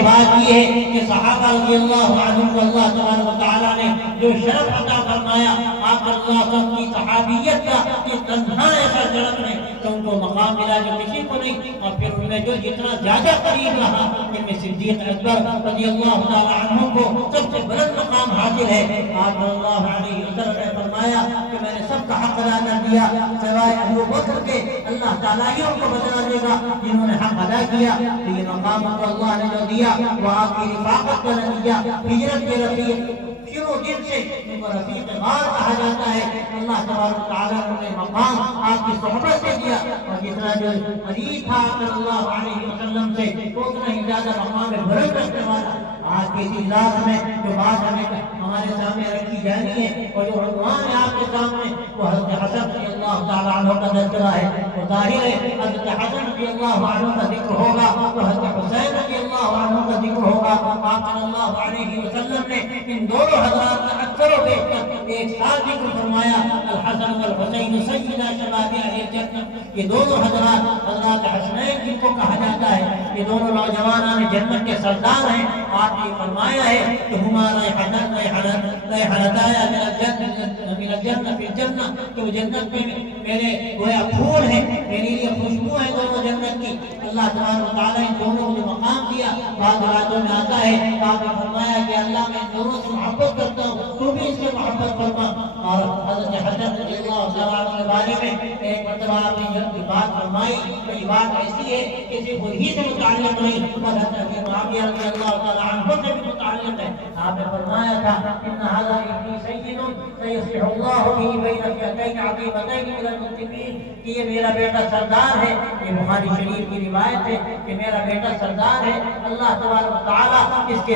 یہ بات یہ ہے کہ صحابہ رضی اللہ عنہم کو اللہ تبارک و تعالیٰ نے جو شرف عطا فرمایا آپ صلی اللہ علیہ وسلم کی صحابیت کا کہ تنہا ایسا شرف ہے کہ ان کو مقام ملا جو کسی کو نہیں، اور پھر ان میں جو جتنا زیادہ قریب رہا ان میں صدیق اکبر رضی اللہ تعالیٰ عنہ کو سب سے بلند مقام حاصل ہے۔ آپ صلی اللہ علیہ وسلم نے فرمایا کہ میں نے سب کا حق ادا کر دیا سوائے ابو بکر کے، اللہ تعالیٰ ہی ان کو بدلا دے گا جنہوں نے حق ادا کیا۔ تو یہ مقام کو اللہ نے جو دیا وہ آپ کی رفاقت کا نتیجہ، ہجرت کے رفیق شروع دن سے ان کو رفیق غار کہا جاتا ہے۔ اللہ تبارک و تعالیٰ نے مقام آپ کی صحبت سے دیا، اور جتنا جو قریب تھا صلی اللہ علیہ وسلم سے اتنا ہی زیادہ مقام بلند رکھنے والا۔ آج کے اس اجلاس میں جو بات ہمارے سامنے رکھی جانی ہے اور جو عنوان ہے آپ کے سامنے وہ حضرت حسن رضی اللہ تعالیٰ عنہ کا تذکرہ ہے۔ وہ ظاہر ہے حضرت حسن رضی اللہ عنہ کا ذکر ہوگا تو حضرت حسین رضی اللہ عنہ کا ذکر ہوگا۔ آپ صلی اللہ علیہ وسلم نے ان دونوں حضرات کا اکثر و بیشتر ایک ساتھ ذکر فرمایا، الحسن والحسین سیدا شباب اہل الجنہ۔ یہ دونوں حضرات حضرات حسنین جن کو کہا جاتا ہے، یہ دونوں نوجوانان جنت کے سردار ہیں۔ آپ نے فرمایا ہے کہ ہمارا من الجنہ فی الجنہ، کہ وہ جنت میں میرے گویا پھول ہیں، میرے لیے خوشبو ہے دونوں جنت کی۔ اللہ تبارک و تعالیٰ ان دونوں کو جو مقام دیا بعض روایتوں میں آتا ہے، آپ نے فرمایا کہ اللہ میں ان دونوں سے محبت کرتا ہوں، تو بھی اس سے محبت فرما۔ اور حضرت حسن رضی اللہ تعالیٰ عنہ کے بارے میں ایک مرتبہ آپ نے یہ بات فرمائی کہ یہ بات ایسی ہے کہ صرف وہی سے متعلق نہیں، حضرت معاویہ رضی اللہ تعالیٰ عنہ سے بھی متعلق ہے۔ آپ نے فرمایا تھا ان ھذا ابنی سید سیصلح اللہ به بین فئتین عظیمتین من المسلمین، کہ یہ میرا بیٹا سردار ہے۔ یہ بخاری شریف کی روایت ہے کہ میرا بیٹا سردار ہے، اللہ تبارک و تعالیٰ اس کے